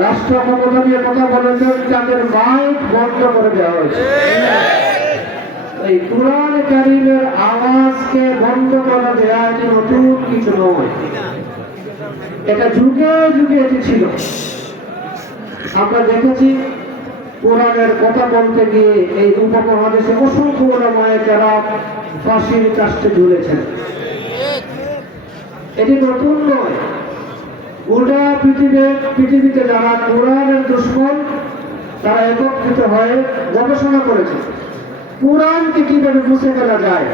রাষ্ট্র ক্ষমতা নিয়ে কথা বলেছেন, তাদের মাইক বন্ধ করে দেওয়া হয়েছে। এই কুরআন কারীমের আওয়াজকে বন্ধ করে দেওয়া এটি নতুন কিছু নয়, এটা যুগে যুগে এটি ছিল। আমরা দেখেছি কোরআনের কথা বলতে গিয়ে এই উপমহাদেশে অসংখ্য ওলামায়ে কেরাম ফাঁসির কাষ্ঠে ঝুলেছেন। এটি নতুন নয়, গোটা পৃথিবীতে যারা কোরআনের দুশমন তারা একত্রিত হয়ে গবেষণা করেছে কোরআনকে কিভাবে মুছে ফেলা যায়,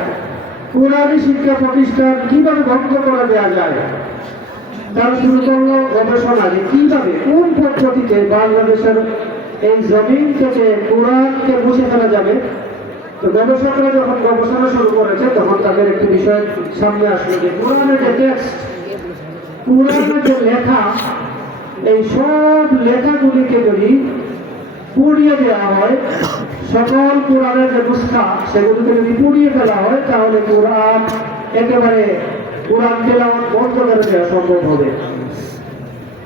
কোরআনী শিক্ষা প্রতিষ্ঠান কিভাবে বন্ধ করে দেওয়া যায়। তারা শুরু করলো গবেষণা যে কিভাবে, কোন পদ্ধতিতে বাংলাদেশের এই জমিন থেকে কোরআনকে মুছে ফেলা যাবে। তো গবেষকরা যখন গবেষণা শুরু করেছে তখন তাদের একটি বিষয় সামনে আসলো যে কোরআনের যে টেক্সট, কোরআনের যে লেখা, এই সব লেখাগুলিকে যদি পুড়িয়ে দেওয়া হয়, সকল কোরআনের যে নুসখা সেগুলিকে যদি পুড়িয়ে ফেলা হয়, তাহলে কোরআন একেবারে কোরআন তেলাওয়াত বন্ধ করে দেওয়া সম্ভব হবে।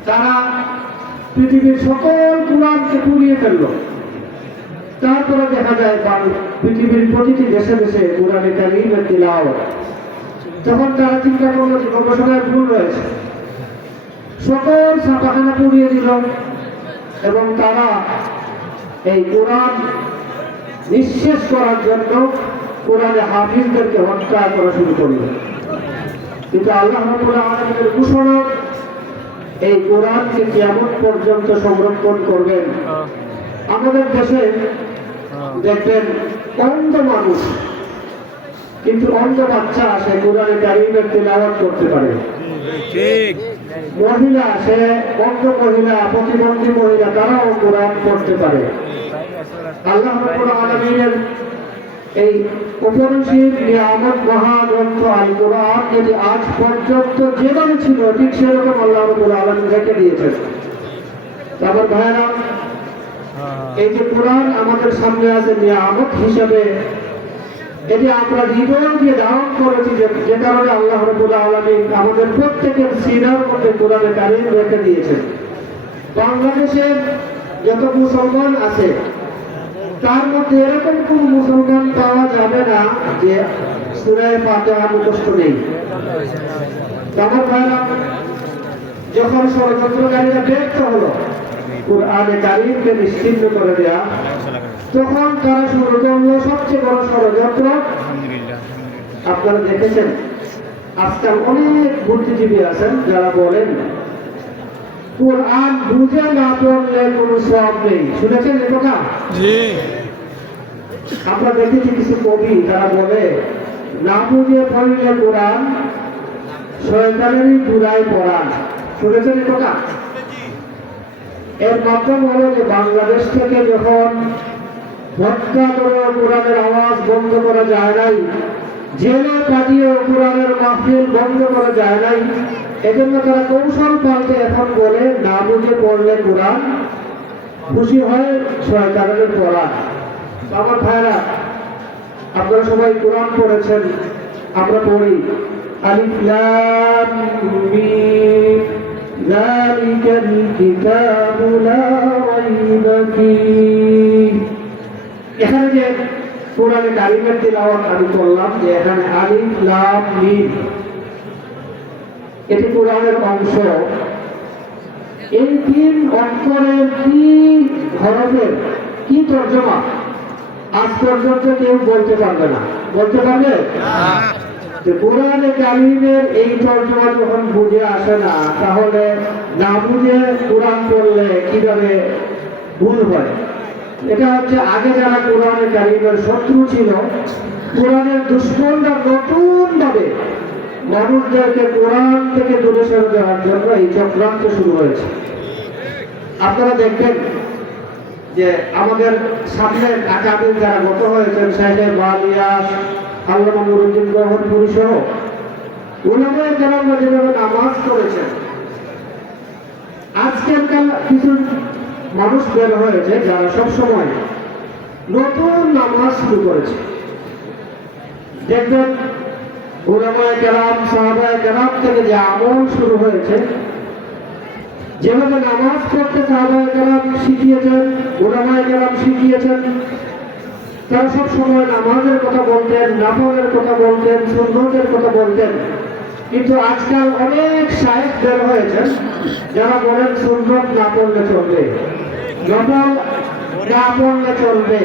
তারা পৃথিবীর সকল কোরআনকে পুড়িয়ে ফেলল। তারপরে দেখা যায় পৃথিবীর প্রতিটি দেশে দেশে কোরআনে কারীমের তিলাওয়াত। তখন তারা চিন্তা করলো যে গবেষণায় ভুল রয়েছে, সকল ছাপাখানা পুড়িয়ে দিল এবং তারা এই কোরআন নিঃশেষ করার জন্য কোরআনে হাফিজদেরকে হত্যা করা শুরু করল। কিন্তু আল্লাহ রাব্বুল আলামিনের ঘোষণা, এই কোরআনকে কিয়ামত পর্যন্ত সংরক্ষণ করবেন। আমাদের দেশে দেখবেন অন্ধ মানুষ, কিন্তু অন্ধ বাচ্চা সে কোরআনে কারীমের তিলাওয়াত করতে পারে। ঠিক মহিলা, সে অন্ধ মহিলা, প্রতিবন্ধী মহিলা, তারাও কোরআন পড়তে পারে। আল্লাহ রাব্বুল আলামিনের এই অপরিসীম নিয়ামত মহাগ্রন্থ আল কোরআন যেটি আজ পর্যন্ত যেভাবে ছিল ঠিক সেরকম আল্লাহ রাব্বুল আলামিন রেখে দিয়েছেন। তারপর ভাইরা, এই যে কোরআন আমাদের সামনে আছে নিয়ামত হিসেবে, এটি আমরা জীবন দিয়ে ধারণ করেছি, যে কারণে আল্লাহ রাব্বুল আলামিন আমাদের প্রত্যেকের সিনার মধ্যে কোরআনে কারীম রেখে দিয়েছেন। বাংলাদেশের যত মুসলমান আছে তার মধ্যে এরকম কোন মুসলমান পাওয়া যাবে না যে সূরা ফাতিহা মুখস্থ নেই। আমার ভাইরা, যখন ষড়যন্ত্রকারীরা ব্যর্থ হলো কোরআনে কারীমকে নিশ্চিহ্ন করে দেয়া, তখন তারা শুরু করলো সবচেয়ে বড় ষড়যন্ত্র। আপনারা দেখেছেন আজকাল অনেক বুদ্ধিজীবী আছেন যারা বলেন কোরআন বুঝে না পড়লে কোনো সওয়াব নেই। শুনেছেন এ কথা? আমরা দেখেছি কিছু কবি তারা বলে না বুঝে পড়লে কোরআন শয়তানেরই দুরাই পড়ান। শুনেছেন এ কথা? এর মাধ্যম হলো যে বাংলাদেশ থেকে যখন হত্যা করে কোরআনের আওয়াজ বন্ধ করা যায় নাই, জেলে পাঠিয়ে কোরআনের মাহফিল বন্ধ করা যায় নাই, এজন্য তারা কৌশল পাল্টে এখন বলে না বুঝে পড়লে কোরআন, খুশি হয় শয়তানের পড়া। আমার ভাইরা, আপনারা সবাই কোরআন পড়েছেন, আমরা পড়ি আলিফ লাম মিম যালিকাল কিতাবু লা রাইবা ফীহ। এখানে যে কোরআনে কারীমের তিলাওয়াত আমি করলাম, যে এখানে আলিফ লাম মিম এটি কোরআনের অংশ। এই তিন অক্ষরের কি হরফের কি তর্জমা আজ পর্যন্ত কেউ বলতে পারবে না। বলতে পারবে? কোরআনে কারীমের এই তর্জমা যখন বুঝে আসে না, তাহলে না বুঝে কোরআন পড়লে কিভাবে ভুল হয়? এটা হচ্ছে আগে যারা কোরআনে কারীমের শত্রু ছিল, কোরআনের দুশমনরা নতুন ভাবে মানুষদেরকে কোরআন থেকে দূরে সরে দেওয়ার জন্য এই চক্রান্ত শুরু হয়েছে। আপনারা দেখবেন যে আমাদের সামনে আকাবির যারা গত হয়েছেন, সাহেব বালিয়াস, আল্লামা নুরুদ্দিন গহরপুরি সহ উলামায়ে কেরামরা যেভাবে নামাজ পড়েছেন, আজকালকার কিছু মানুষ বের হয়েছে যারা সবসময় নতুন নামাজ শুরু করেছে। দেখবেন উলামায়ে কেরাম, সাহাবায়ে কেরাম থেকে যে আমল শুরু হয়েছে, যেভাবে নামাজ পড়তে সাহাবায়ে কেরাম শিখিয়েছেন, উলামায়ে কেরাম শিখিয়েছেন, তারা সব সময় নামাজের কথা বলতেন, নফলের কথা বলতেন, সুন্নতের কথা বলতেন। কিন্তু আজকাল অনেক শায়েখ বের হয়েছেন যারা বলেন সুন্নত না পড়লে চলবে, নফল না পড়লে চলবে,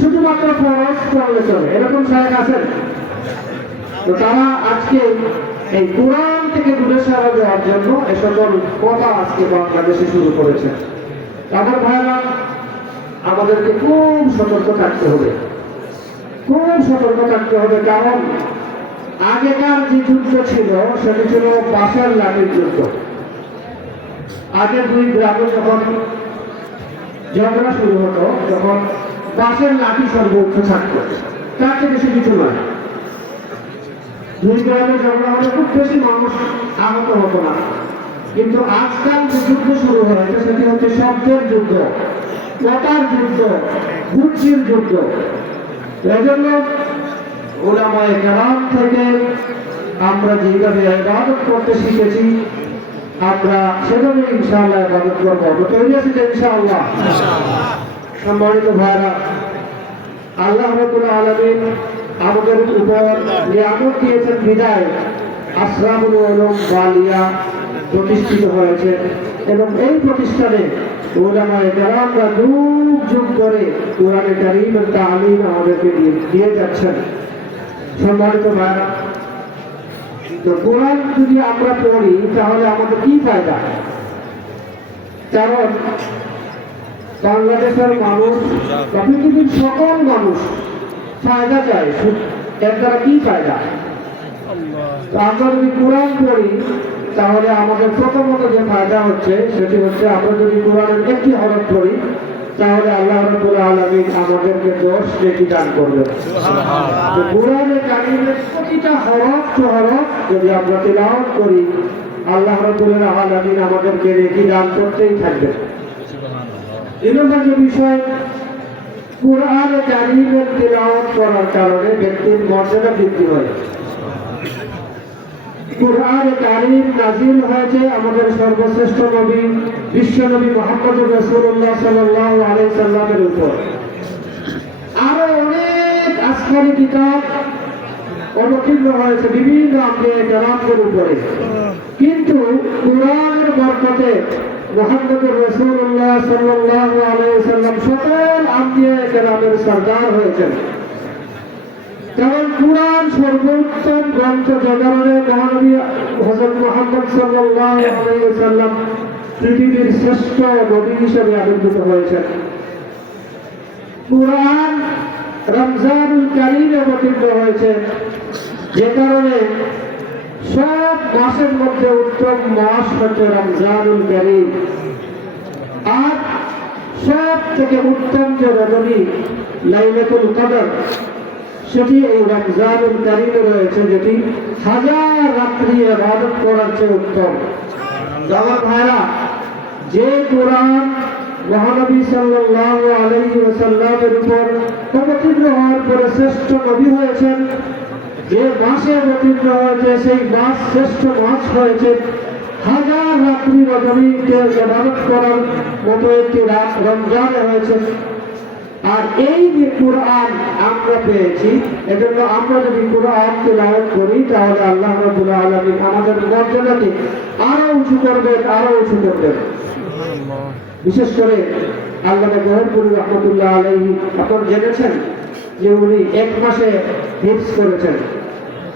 শুধুমাত্র ফরজ পড়লে চলবে, এরকম শায়েখ আছেন। তো তারা আজকে এই কোরআন থেকে দূরে সরে দেওয়ার জন্য এ সকল কথা আজকে বাংলাদেশে শুরু করেছে। আমার ভাইরা, আমাদেরকে খুব সতর্ক থাকতে হবে, খুব সতর্ক থাকতে হবে। কারণ আগেকার যে যুদ্ধ ছিল সেটি ছিল বাঁশের লাঠির যুদ্ধ। আগে দুই গ্রামে যখন ঝগড়া শুরু হতো তখন বাঁশের লাঠি সর্বোচ্চ থাকত, তার থেকে বেশি কিছু নয়। দুই গ্রামে ঝগড়া হলে খুব বেশি মানুষ আহত হতো না। কিন্তু আজকাল যে যুদ্ধ শুরু হয়েছে সেটি হচ্ছে শব্দের যুদ্ধ, কথার যুদ্ধ, বুদ্ধির যুদ্ধ। এজন্য উলামায়ে কেরাম থেকে আমরা যেভাবে ইবাদত করতে শিখেছি আমরা সেভাবে ইনশাআল্লাহ ইবাদত করবো। তো তৈরি আছি তো ইনশাআল্লাহ? সম্মানিত ভাইরা, আল্লাহ রাব্বুল আলামিন আমাদের উপর নিয়ামত দিয়েছেন বিদায় আসরাবুল উলুম বালিয়া প্রতিষ্ঠিত হয়েছে এবং এই প্রতিষ্ঠানে উলামায়ে কেরামরা যুগ যুগ ধরে কোরআনে কারীমের তালিম আমাদেরকে দিয়ে যাচ্ছেন। সম্মানিত ভাইরা, তো কোরআন যদি আমরা পড়ি তাহলে আমাদের কি ফায়দা? কারণ বাংলাদেশের মানুষ বা পৃথিবীর সকল মানুষ ফায়দা চায়, এর দ্বারা কি ফায়দা? তো আমরা যদি কোরআন পড়ি তাহলে আমাদের প্রথমত যে ফায়দা হচ্ছে সেটি হচ্ছে আমরা যদি কোরআনের একটি হরফ পড়ি তাহলে আল্লাহ রাব্বুল আলামিন আমাদেরকে 10 নেকি দান করবেন। তো কোরআনে কারীমের প্রতিটা হরফ টু হরফ যদি আমরা তিলাওয়াত করি আল্লাহ রাব্বুল আলামিন আমাদেরকে নেকি দান করতেই থাকবেন। এই নম্বর যে বিষয়, কোরআনে কারীমের তিলাওয়াত করার কারণে ব্যক্তির মর্যাদা বৃদ্ধি হয়। কোরআনে কারীম নাযিল হয়েছে আমাদের সর্বশ্রেষ্ঠ নবী বিশ্বনবী মুহাম্মদুর রাসূলুল্লাহ সাল্লাল্লাহু আলাইহি সাল্লামের উপর। আরো অনেক আসমানী কিতাব অবতীর্ণ হয়েছে বিভিন্ন আম্বিয়া কেরামদের উপরে, কিন্তু কোরআনের বরকতে মুহাম্মদুর রাসূলুল্লাহ সাল্লাল্লাহু আলাইহি সাল্লাম সকল আম্বিয়া কেরামের সরদার হয়েছেন। কারণ কোরআন সর্বোত্তম গ্রন্থ, যে কারণে মহানবী হযরত মুহাম্মদ সাল্লাল্লাহু আলাইহি ওয়াসাল্লাম পৃথিবীর শ্রেষ্ঠ নবী হিসেবে আবির্ভূত হয়েছেন। কোরআন রমজানুল কারীমে অবতীর্ণ হয়েছে, যে কারণে সব মাসের মধ্যে উত্তম মাস হচ্ছে রমজানুল কারীম। আর সব থেকে উত্তম যে রজনী লাইলাতুল কদর সেটি এই রমজানুল কারীমে রয়েছে, যেটি হাজার রাত্রি ইবাদত করার চেয়ে উত্তম। আমার ভাইরা, যে কোরআন মহানবী সাল্লাল্লাহু আলাইহি ওয়াসাল্লামের উপর অবতীর্ণ হওয়ার পরে শ্রেষ্ঠ নবী হয়েছেন, যে মাসে অবতীর্ণ হয়েছে সেই মাস শ্রেষ্ঠ মাস হয়েছে, হাজার রাত্রি রজনীতে ইবাদত করার মতো একটি রাত রমজানে হয়েছে। আর এই যে কোরআন আমরা পেয়েছি, এজন্য আমরা যদি কোরআন তিলাওয়াত করি তাহলে আল্লাহ রাব্বুল আলামিন আমাদের মর্যাদাকে আরো উঁচু করবেন, আরো উঁচু করবেন। বিশেষ করে আল্লামা জওহরপুরী রাহমাতুল্লাহ আলাইহি, আপনারা জেনেছেন যে উনি 1 মাসে হিফজ করেছেন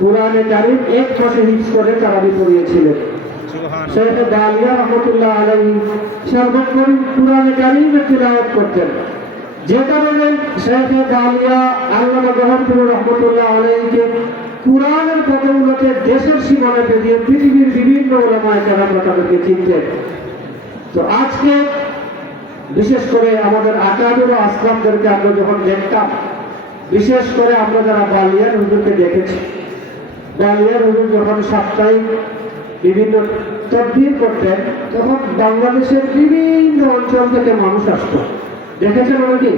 কোরআনে কারীম, 1 মাসে হিফজ করে তারাবি পড়িয়েছিলেন। শেখ দালিয়া রাহমাতুল্লাহ আলাইহি সর্বক্ষণ কোরআনে কারীমের তিলাওয়াত করতেন, যে কারণে শেখ দালিয়া আল্লামা জওহরপুরী রাহমাতুল্লাহ আলাইহিকে কোরআনের পদৌলতে দেশের সীমানা পেরিয়ে পৃথিবীর বিভিন্ন উলামায়ে কেরামরা তাদেরকে চিনতেন। তো আজকে বিশেষ করে আমাদের আকাবির ও আসলামদেরকে আমরা যখন দেখতাম, বিশেষ করে আমরা যারা বালিয়ার হুজুরকে দেখেছি, বালিয়ার হুজুর যখন সাপ্তাহিক বিভিন্ন তদবির করতেন তখন বাংলাদেশের বিভিন্ন অঞ্চল থেকে মানুষ আসতো। দেখেছেন অনেকে?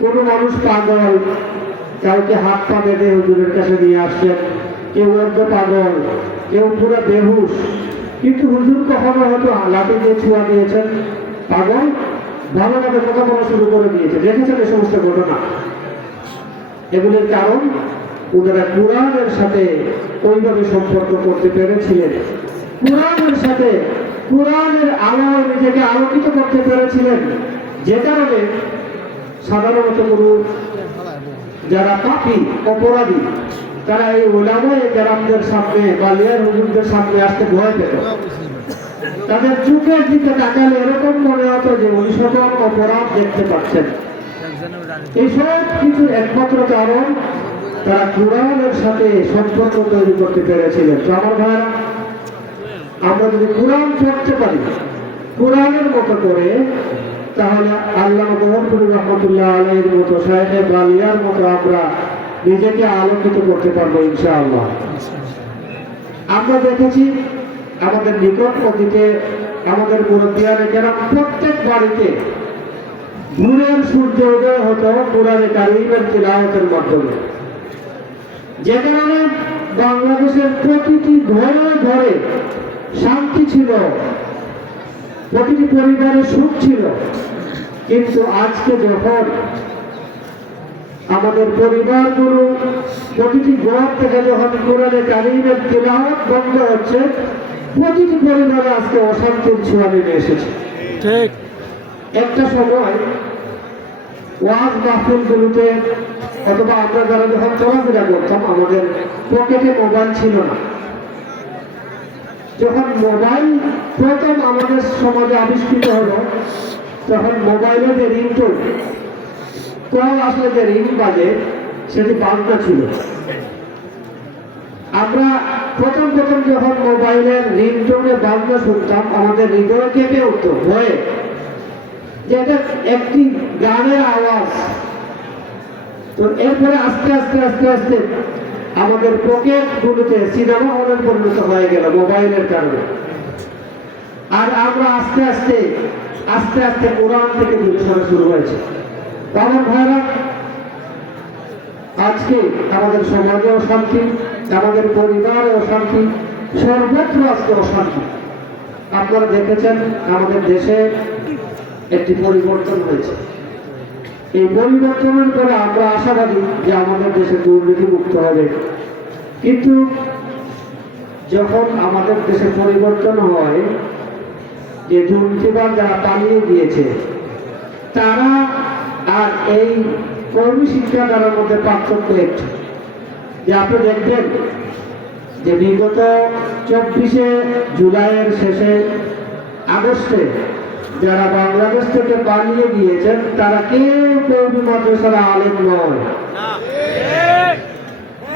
কোনো মানুষ পাগল, কাউকে হাত পা বেঁধে হুজুরের কাছে নিয়ে আসছেন, কেউ অর্ধ পাগল, কেউ পুরো বেহুশ, কিন্তু হুজুর কখনো হয়তো লাঠি দিয়ে ছোঁয়া দিয়েছেন, পাগল ভালোভাবে কথা বলা শুরু করে দিয়েছে, দেখেছেন এই সমস্ত ঘটনা। এগুলির কারণ ওনারা কোরআনের সাথে ওইভাবে সম্পর্ক করতে পেরেছিলেন, কোরআনের সাথে কোরআনের আলোয় নিজেকে আলোকিত করতে পেরেছিলেন, যে কারণে সাধারণত কোনো যারা পাপী অপরাধী তারা এই ওলামায়ে কেরামদের সামনে বা লিয়ার হুজুরদের সামনে আসতে ভয় পেত। তাদের চোখের দিকে তাকালে এরকম মনে হতো যে উনি সকল অপরাধ দেখতে পাচ্ছেন। এইসব কিছুর একমাত্র কারণ তারা কোরআনের সাথে সম্পর্ক তৈরি করতে পেরেছিলেন। তো আমার ভাইরা, আমরা যদি কোরআন পড়তে পারি কোরআনের মতো করে, তাহলে আল্লামা গোবরপুরী রহমতুল্লাহ আলাইহির মতো, শায়েখে বালিয়ার মতো আমরা নিজেকে আলোকিত করতে পারবো ইনশাআল্লাহ। আমরা দেখেছি আমাদের নিকটবর্তীতে আমাদের মুরব্বিয়ানে কেরাম প্রত্যেক বাড়িতে ভোরের সূর্য উদয় হতো কোরআনে কারীমের তিলাওয়াতের মাধ্যমে, যে কারণে বাংলাদেশের প্রতিটি ঘরে ঘরে শান্তি ছিল, প্রতিটি পরিবারে সুখ ছিল। কিন্তু আজকে যখন আমাদের পরিবারগুলো প্রতিটি ঘর থেকে যখন কোরআনে কারীমের তিলাওয়াত বন্ধ হচ্ছে, প্রতিটি পরিবারে আজকে অশান্তির ছোঁয়া নেমে এসেছে। ঠিক একটা সময় ওয়াজ মাহফিলগুলোতে অথবা আমরা যারা যখন চলাফেরা করতাম, আমাদের পকেটে মোবাইল ছিল না। যখন মোবাইল প্রথম আমাদের সমাজে আবিষ্কৃত হলো, তখন মোবাইলে যে রিংটোন, কল আসলে যে রিং বাজে, সেটি বাজনা ছিল। আমরা প্রথম প্রথম যখন মোবাইলের রিংটোনে বাজনা শুনতাম, আমাদের হৃদয় কেঁপে উঠতো ভয়ে, যে এটা একটি গানের আওয়াজ। তো এরপরে আস্তে আস্তে আস্তে আস্তে আমাদের পকেট গুলোতে সিনেমা হলের পরিণত হয়ে গেল মোবাইলের কারণে। আর আমরা আস্তে আস্তে আস্তে আস্তে কোরআন থেকে দূরে সরা শুরু হয়েছে। আমার ভাইরা, আজকে আমাদের সমাজে অশান্তি, আমাদের পরিবারে অশান্তি, সর্বত্র আজকে অশান্তি। আপনারা দেখেছেন আমাদের দেশে একটি পরিবর্তন হয়েছে। এই পরিবর্তনের পরে আমরা আশাবাদী যে আমাদের দেশে দুর্নীতি মুক্ত হবে। কিন্তু যখন আমাদের দেশে পরিবর্তন হয়, যে দুর্নীতিবাদ যারা পালিয়ে গিয়েছে তারা আর এই কর্মী শিক্ষাদানের মধ্যে পার্থক্য একটি, যে আপনি দেখবেন যে বিগত 24শে জুলাইয়ের শেষে আগস্টে যারা বাংলাদেশ থেকে পালিয়ে গিয়েছেন তারা কেউ কওমি মাদ্রাসার আলেম নয়।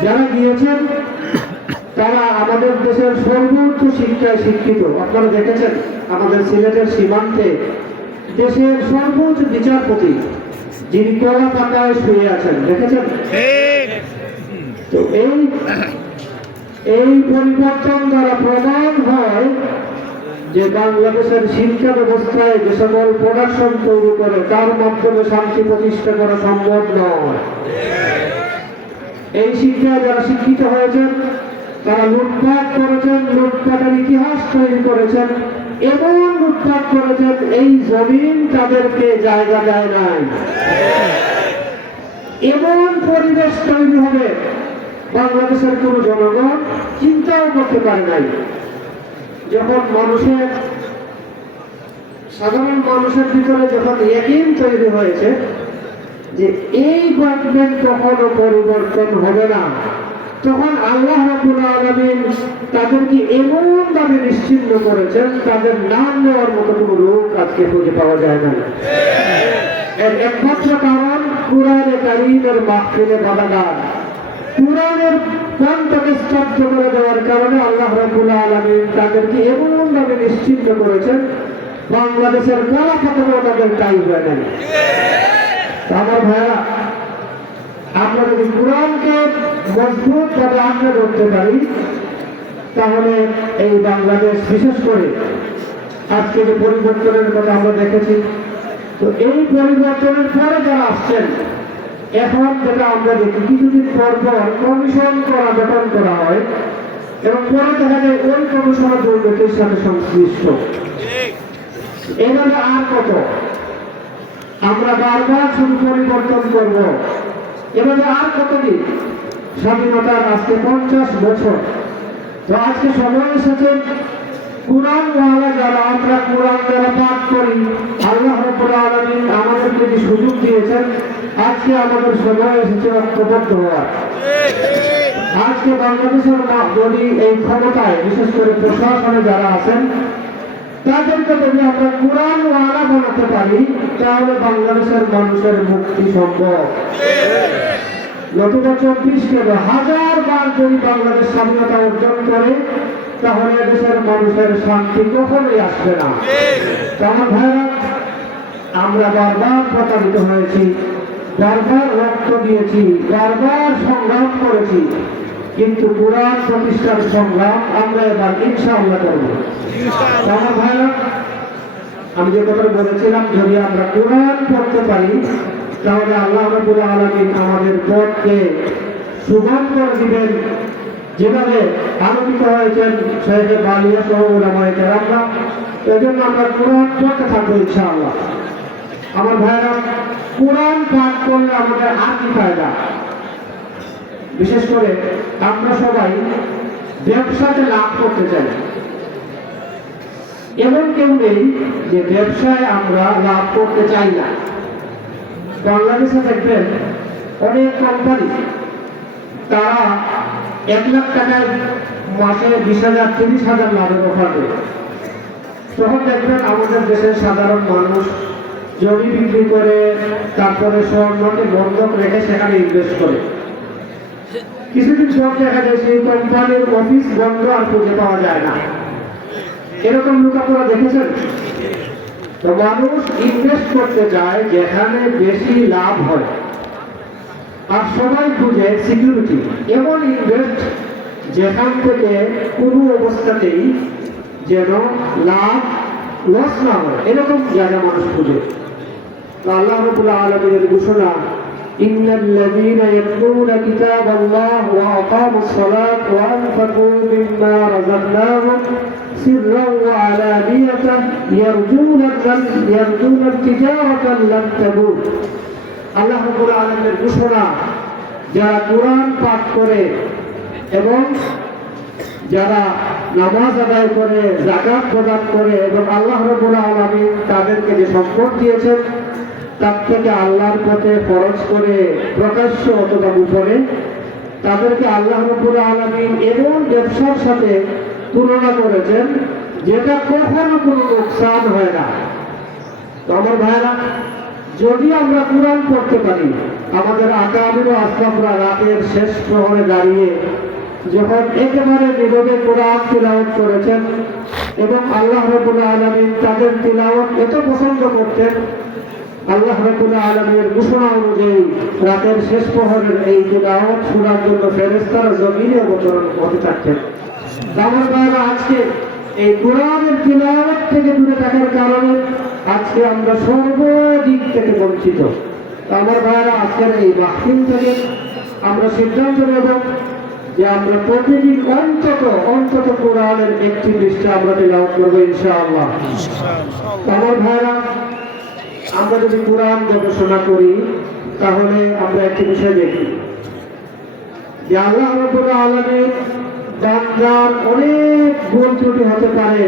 যারা গিয়েছেন তারা আমাদের দেশের সর্বোচ্চ শিক্ষায় শিক্ষিত। আপনারা দেখেছেন আমাদের সিলেটের সীমান্তে দেশের সর্বোচ্চ বিচারপতি যিনি কলা পাতায় শুয়ে আছেন, দেখেছেন? তো এই পরিবর্তন দ্বারা প্রমাণ হয় যে বাংলাদেশের শিক্ষা ব্যবস্থায় যে সকল প্রোডাকশন তৈরি করে তার মাধ্যমে শান্তি প্রতিষ্ঠা করা সম্ভব নয়। এই শিক্ষায় যারা শিক্ষিত হয়েছেন তারা লুটপাট করেছেন, লুটপাটের ইতিহাস তৈরি করেছেন, এমন লুটপাট করেছেন এই জমিন তাদেরকে জায়গা দেয় নাই। এমন পরিবেশ তৈরি হবে বাংলাদেশের কোন জনগণ চিন্তাও করতে পারে নাই। যখন সাধারণ মানুষের ভিতরে যখন ইয়াকিন তৈরি হয়েছে যে এই গভর্নমেন্ট কখনো পরিবর্তন হবে না, তখন আল্লাহ রাব্বুল আলামিন তাদেরকে এমন ভাবে নিশ্চিন্ন করেছেন, তাদের নাম নেওয়ার মতো কোনো লোক আজকে খুঁজে পাওয়া যায় না। এর একমাত্র কারণ কুরআনে কারীমের মাহফিলে বাধাদান, কুরআনের কণ্ঠকে স্তব্ধ করে দেওয়ার কারণে আল্লাহ রাব্বুল আলামিন তাদেরকে এমন ভাবে নিশ্চিন্ন করেছেন, বাংলাদেশের কলা পাতাও তাদের টাই হয়ে নেয়। আমার ভাইয়া, আমরা যদি কোরআনকে মজবুত ভাবে আঁকড়ে ধরতে পারি, তাহলে এই বাংলাদেশ, বিশেষ করে আজকে যে পরিবর্তনের কথা আমরা দেখেছি, তো এই পরিবর্তনের পরে যারা আসছেন, এখন যেটা আমরা দেখি কিছুদিন পর পর কমিশন করা গঠন করা হয়, এবং পরে দেখা যায় ওই গবেষণা দুর্নীতির সাথে সংশ্লিষ্ট। এইভাবে আর কত আমরা বারবার শুধু পরিবর্তন করব, এভাবে আর কতদিন? স্বাধীনতার আজকে 50 বছর। তো আজকে সময় এসেছে কুরআন ওয়ালা যারা আমরা কুরআন যারা পাঠ করি, আল্লাহ রাব্বুল আলামিন আমাদেরকে যে সুযোগ দিয়েছেন, আজকে আমাদের সময় এসেছে ঐক্যবদ্ধ হওয়ার। আজকে বাংলাদেশের যদি এই ক্ষমতায় বিশেষ করে প্রশাসনে যারা আছেন তাদেরকে যদি আমরা কুরআন ওয়ালা বানাতে পারি তাহলে বাংলাদেশের মানুষের মুক্তি সম্ভব। নতুবা 24 কেন হাজারবার যদি বাংলাদেশ স্বাধীনতা অর্জন করে তাহলে দেশের মানুষের শান্তি কখনোই আসবে না। আমার ভাইরা, আমরা বারবার প্রতারিত হয়েছি, বারবার রক্ত দিয়েছি, বারবার সংগ্রাম করেছি, কিন্তু কুরআন প্রতিষ্ঠার সংগ্রাম আমরা এবার ইনশাআল্লাহ করব। আমার ভাইরা, আমি যে কথা বলেছিলাম, যদি আমরা কুরআন পড়তে পারি তাহলে আল্লাহ রাব্বুল আলামিন আমাদের পথকে সুগম করে দিবেন। যেভাবে আলোকিত হয়েছেন শেখ বালিয়া সহ উলামায়ে কেরামরা, এজন্য আমরা কুরআন পড়তে থাকবো ইনশাআল্লাহ। আমার ভাইরা, কুরআন পাঠ করলে আমাদের আর কি ফায়দা? বিশেষ করে আমরা সবাই ব্যবসাতে লাভ করতে চাই। এমন কেউ নেই যে ব্যবসায় আমরা লাভ করতে চাই না। বাংলাদেশে দেখবেন অনেক কোম্পানি তারা 1 লাখ টাকায় মাসে 20,000 30,000 লাভের অফার দেয়। তখন দেখবেন আমাদের দেশের সাধারণ মানুষ জমি বিক্রি করে, তারপরে স্বর্ণকে বন্ধক রেখে সেখানে ইনভেস্ট করে। কিছুদিন পর দেখা যায় সেই কোম্পানির অফিস বন্ধ, আর খুঁজে পাওয়া যায় না। এরকম লোক আপনারা দেখেছেন? তো মানুষ ইনভেস্ট করতে যায় যেখানে বেশি লাভ হয়, আর সবাই খুঁজে সিকিউরিটি, এমন ইনভেস্ট যেখান থেকে কোনো অবস্থাতেই যেন লাভ লস না হয়, এরকম জায়গা মানুষ খুঁজে। তো আল্লাহ রাব্বুল আলামিনের ঘোষণা, ইন্নাল্লাযীনা ইয়াতলুনা কিতাবাল্লাহ ওয়া আকামুস সালাত ওয়া আনফাকু মিম্মা রাযাকনাহুম সিররান ওয়া আলানিয়াতান ইয়ারজুনা তিজারাতান লান তাবুর। আল্লাহ রাব্বুল আলামিনের ঘোষণা, যারা কুরআন পাঠ করে এবং যারা নামাজ আদায় করে, যাকাত প্রদান করে এবং আল্লাহ রাব্বুল আলামিন তাদেরকে যে সম্পদ দিয়েছেন তার থেকে আল্লাহর পথে খরচ করে প্রকাশ্য অথবা গোপনে, তাদেরকে আল্লাহ রাব্বুল আলামিন এমন ব্যবসার সাথে তুলনা করেছেন যেটা কখনো কোনো লোকসান হয় না। তো আমার ভাইরা, যদি আমরা কুরআন পড়তে পারি, আমাদের আকাবির ও আসলাফরা রাতের শেষ প্রহরে দাঁড়িয়ে যখন একেবারে নীরবে কুরআন তিলাওয়াত করেছেন এবং আল্লাহ রাব্বুল আলামিন তাদের তিলাওয়াত এত পছন্দ করতেন, আল্লাহ রাব্বুল আলামিনের ঘোষণা অনুযায়ী রাতের শেষ প্রহরের এই তিলাওয়াত শোনার জন্য ফেরেশতারা জমিনে অবতরণ হতে থাকতেন। আমার ভাইরা, আজকে এই কুরআনের তিলাওয়াত থেকে দূরে থাকার কারণে আজকে আমরা সর্বদিক থেকে বঞ্চিত। আমার ভাইরা, আজকের এই মাহফিল থেকে আমরা সিদ্ধান্ত নেব যে আমরা প্রতিদিন অন্তত কুরআনের একটি পৃষ্ঠা আমরা তিলাওয়াত করব ইনশাআল্লাহ। আমার ভাইরা, আমরা যদি কুরআন গবেষণা করি তাহলে আমরা একটি বিষয় দেখি যে আল্লাহ রাব্বুল আলামিন বান্দার অনেক ভুল ত্রুটি হতে পারে।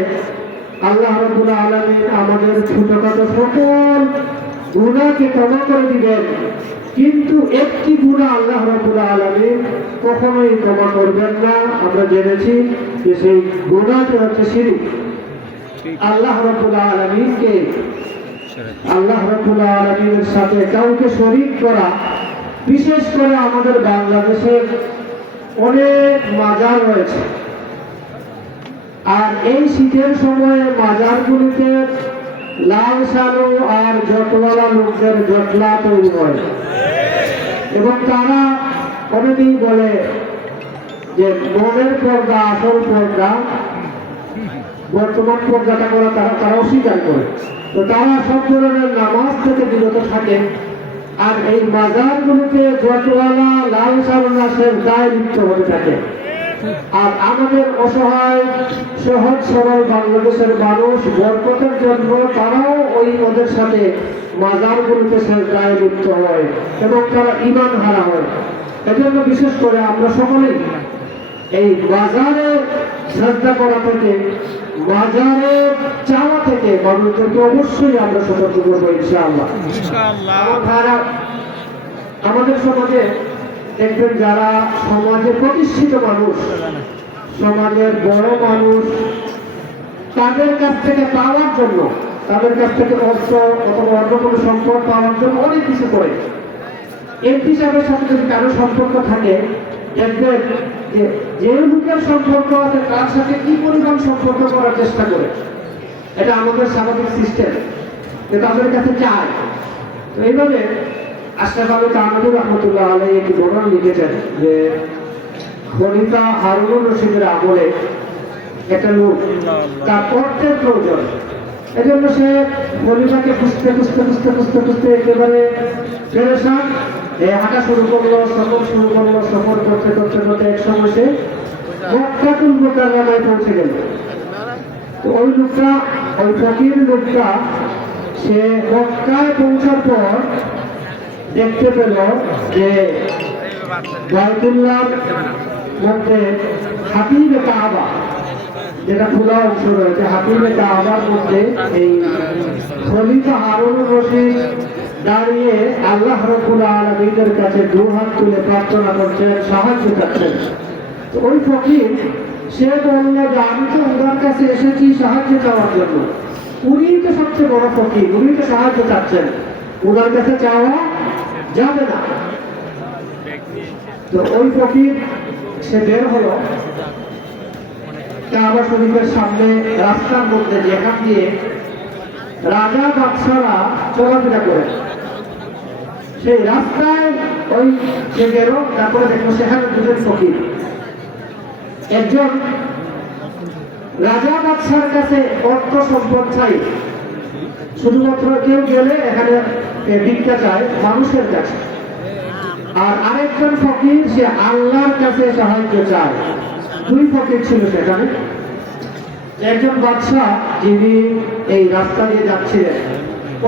আল্লাহ রাব্বুল আলামিন আমাদের ছোটখাটো সকল গুনাহকে ক্ষমা করে দিবেন, কিন্তু একটি গুনাহ আল্লাহ রাব্বুল আলামিন কখনোই ক্ষমা করবেন না। আমরা জেনেছি যে সেই গুনাহটি হচ্ছে শিরক। আল্লাহ রাব্বুল আলামিনের সাথে কাউকে শরীক করা, বিশেষ করে আমাদের বাংলাদেশের অনেক মাজার রয়েছে, আর এই শীতের সময়ে মাজারগুলিতে লাল সালু আর জটওয়ালা লোকদের জটলা তৈরি হয় এবং তারা অনেকেই বলে যে মনের পর্দা আসল পর্দা, বর্তমান পর্দাটা করা তারা অস্বীকার করে। তো তারা সব ধরনের নামাজ থেকে বিরত থাকে, আর এই মাজারগুলোতে জটওয়ালা লাল সালু নাচের দায় লিপ্ত হতে থাকে। আর আমাদের অসহায় সহজ সরল বাংলাদেশের মানুষ বরকতের জন্য তারাও ওদের সাথে মাজারগুলোতে সেজদায় লিপ্ত হয় এবং তারা ঈমান হারা হয়। এজন্য বিশেষ করে আমরা সকলেই এই বাজারে শ্রদ্ধা করা থেকে, বাজারে চাওয়া থেকে মানুষদেরকে অবশ্যই আমরা সতর্ক করবো ইনশাআল্লাহ। আমাদের সমাজে দেখবেন যারা সমাজে প্রতিষ্ঠিত মানুষ, সমাজের বড় মানুষ, তাদের কাছ থেকে পাওয়ার জন্য, তাদের কাছ থেকে অর্থ অথবা অন্য কোনো সম্পদ পাওয়ার জন্য অনেক কিছু করে। এর হিসাবের সাথে যদি কারো সম্পর্ক থাকে, দেখবেন যে লোকের সম্পর্ক আছে তার সাথে কি পরিমাণ সম্পর্ক করার চেষ্টা করে। এটা আমাদের স্বাভাবিক সিস্টেম, যে তাদের কাছে চায়। তো এইভাবে আশরাফ আলী থানভী রহমতুল্লাহ আলাইহি একটি বর্ণনা লিখেছেন যে খলিফা হারুনুর রশিদের আমলে একটা লোক তার অর্থের প্রয়োজন, এজন্য সে খলিফাকে খুঁজতে একেবারে পেরেশান, হাঁটা শুরু করলো, সফর করতে এক সময় সে মক্কাতুল মুকাররমায় পৌঁছে গেল। তো ওই লোকটা, ওই ফকির লোকটা, সে মক্কায় পৌঁছার পর দেখতে পেল যে বাইতুল্লাহর মধ্যে হাতিমে কাবা, যেটা খোলা অংশ রয়েছে, হাতিমে কাবার মধ্যে এই খলিফা হারুনুর রশিদ দাঁড়িয়ে আল্লাহ রাব্বুল আলামিনের কাছে দুহাত তুলে প্রার্থনা করছেন, সাহায্য চাচ্ছেন। তো ওই ফকির সে বলল যে আমি তো ওনার কাছে এসেছি সাহায্য চাওয়ার জন্য, উনি তো সবচেয়ে বড় ফকির, উনি তো সাহায্য চাচ্ছেন, ওনার কাছে চাওয়া যাবে না। তো ওই ফকির সে বের হলো কাবা শরীফের সামনে রাস্তার মধ্যে, যেখান দিয়ে রাজা বাদশারা চলাফেরা করে, সেই রাস্তায় ওই সে গেল। তারপরে দেখলো সেখানে দুজন ফকির, একজন রাজা বাদশার কাছে অর্থ সম্পদ চাই, শুধুমাত্র কেউ গেলে এখানে ভিক্ষা চায় মানুষের কাছে, আর আরেকজন ফকির সে আল্লাহর কাছে সাহায্য চায়। দুই ফকির ছিল সেখানে। একজন বাদশাহ যিনি এই রাস্তা দিয়ে যাচ্ছিলেন,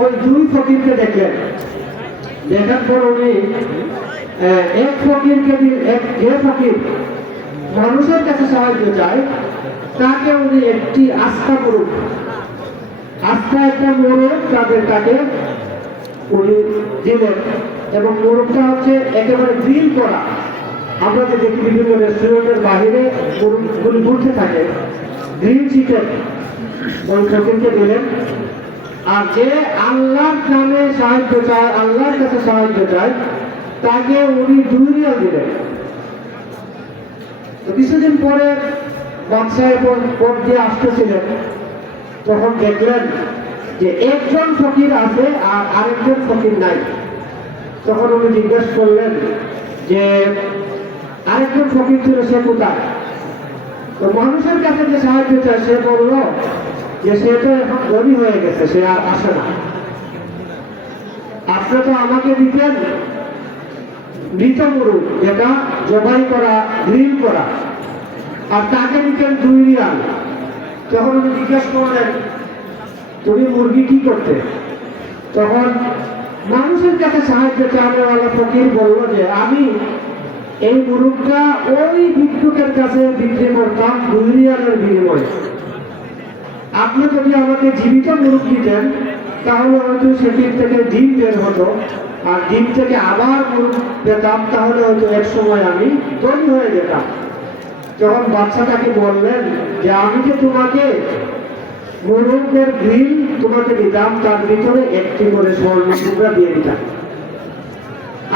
ওই দুই ফকিরকে দেখলেন, দেখার পর উনি এক ফকিরকে যে ফকির মানুষের কাছে সাহায্য চায় তাকে উনি একটি আস্থা একটা মোড়ক তাকে উনি দিলেন, এবং মোড়কটা হচ্ছে একেবারে গ্রিল করা। আমরা যে দেখি বিভিন্ন রেস্টুরেন্টের বাইরে মোড়কগুলি ঘুরতে থাকে, গ্রিল চিকেন ওই ফকিরকে দিলেন। আর যে আল্লাহর নামে সাহায্য চায়, আল্লাহর কাছে সাহায্য চায়, তাকে উনি 2 রিয়াল দিলেন। কিছুদিন পরে বাদশাহ পথ দিয়ে আসতেছিলেন, তখন দেখলেন যে একজন ফকির আছে আর আরেকজন ফকির নাই। তখন উনি জিজ্ঞেস করলেন যে আরেকজন ফকির ছিল, সে কোথায়? তো মানুষের কাছে যে সাহায্য চায় সে বলল যে সে তো এখন ধনী হয়ে গেছে, সে আর আসে না। আপনি তো আমাকে দিতেন মৃত মুরগ, যেটা জবাই করা, গ্রিল করা, আর তাকে দিতেন 2 রিয়াল। তখন উনি জিজ্ঞেস করলেন তুমি মুরগি কি করতে? তখন মানুষের কাছে সাহায্য চাওয়ালা ফকির বলল যে আমি এই মুরগটা ওই ভিক্ষুকের কাছে বিক্রি করতাম 2 রিয়ালের বিনিময়ে। আপনি যদি আমাকে জীবিত মুরগ দিতেন তাহলে হয়তো সেটির থেকে ডিম বের হতো, আর ডিম থেকে আবার মুরগ পেতাম, তাহলে হয়তো এক সময় আমি ধনী হয়ে যেতাম। যখন বাচ্চাটাকে বললেন যে আমি যে তোমাকে মুরগের গ্রিল তোমাকে দিতাম, তার ভিতরে একটি করে স্বর্ণ মুদ্রা দিয়ে দিতাম,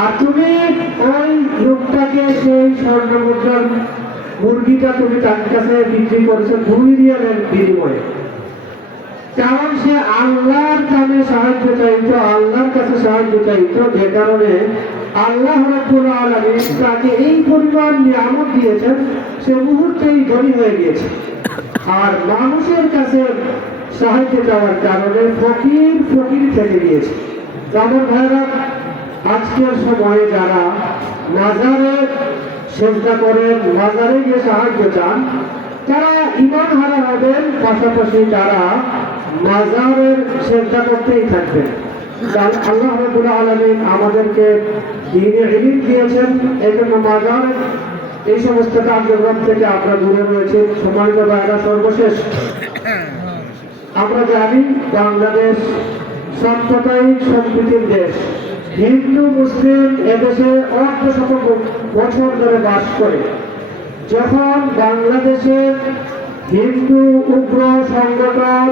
আর তুমি ওই লোকটাকে সেই স্বর্ণ মুদ্রার মুরগিটা তুমি তার কাছে বিক্রি করেছো 2 রিয়ালের বিনিময়ে। কারণ সে আল্লাহর কাছে সাহায্য চাইতো, আল্লাহর কাছে সাহায্য চাইতো, যে কারণে আল্লাহ রাব্বুল আলামিন তাকে এই পরিমাণ নিয়ামত দিয়েছেন, সে মুহূর্তেই ধনী হয়ে গিয়েছে। আর মানুষের কাছে সাহায্য চাওয়ার কারণে ফকির থেকে গিয়েছে। আমার ভাইরা, আজকের সময়ে যারা মাজারে সেজদা করেন, মাজারে গিয়ে সাহায্য চান, তারা ঈমান হারা হবেন, পাশাপাশি তারা মাজারের সেজদা করতেই থাকবেন। আল্লাহ রাব্বুল আলামিন আমাদেরকে দ্বীনে ইলম দিয়েছেন, এজন্য মাজারের এই সমস্ত কার্যক্রম থেকে আমরা দূরে রয়েছি। সম্মানিত ভাইরা, সর্বশেষ আমরা জানি বাংলাদেশ সাম্প্রদায়িক সম্প্রীতির দেশ। হিন্দু মুসলিম এদেশে অর্ধশত বছর ধরে বাস করে। যখন বাংলাদেশের হিন্দু উগ্র সংগঠন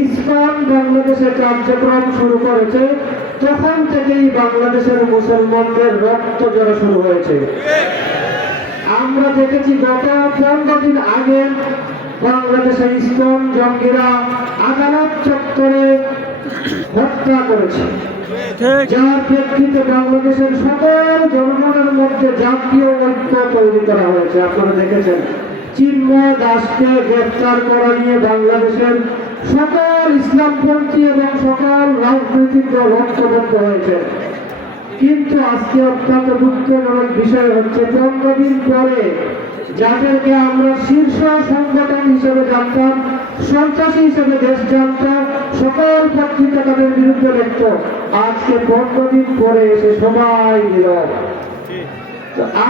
ইসকন বাংলাদেশে কার্যক্রম শুরু করেছে, তখন থেকেই বাংলাদেশের মুসলমানদের রক্ত ঝরা শুরু হয়েছে। আমরা দেখেছি গত 15 দিন আগে বাংলাদেশে ইসকন জঙ্গিরা আদালত চত্বরে হত্যা করেছে, যার প্রেক্ষিতে বাংলাদেশের সকল জনগণের মধ্যে জাতীয় ঐক্য তৈরি করা হয়েছে। আপনারা দেখেছেন চিন্ময় দাসকে গ্রেফতার করা নিয়ে বাংলাদেশের সকল ইসলামপন্থী এবং সকল রাজনৈতিক দল ঐক্যবদ্ধ হয়েছে। কিন্তু আজকে অত্যন্ত দুঃখজনক বিষয় হচ্ছে 15 দিন পরে যাদেরকে আমরা শীর্ষ সংগঠন হিসেবে জানতাম, সন্ত্রাসী হিসেবে দেশ জানত, সকল পত্রিকা তাদের বিরুদ্ধে লিখত, আজকে 15 দিন পরে এসে সবাই নীরব।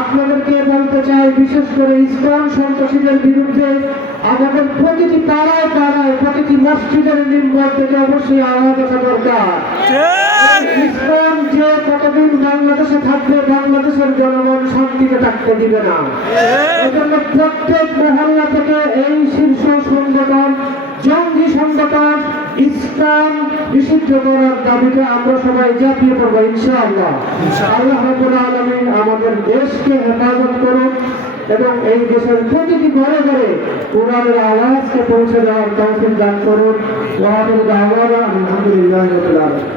আপনাদেরকে বলতে চাই, বিশেষ করে ইসকন সন্ত্রাসীদের বিরুদ্ধে আমাদের প্রতিটি পাড়ায় পাড়ায়, প্রতিটি মসজিদের নিম্বর থেকে অবশ্যই আওয়াজ আসা দরকার। ইসকন যে কতদিন বাংলাদেশে থাকবে, বাংলাদেশের জনগণ শান্তিতে থাকতে দিবে না। এজন্য প্রত্যেক মহল্লা থেকে এই শীর্ষ সংগঠন, জঙ্গি সংগঠন ইসকন নিষিদ্ধ করার দাবিতে আমরা সবাই ঝাঁপিয়ে পড়বো ইনশাআল্লাহ। আল্লাহ রাব্বুল আলামিন আমাদের দেশকে হেফাজত করুন এবং এই দেশের প্রতিটি ঘরে ঘরে কোরআনের আওয়াজকে পৌঁছে দেওয়ার তৌফিক দান করুন। ওয়া আখিরু দাওয়ানা আলহামদুলিল্লাহি রাব্বিল আলামিন।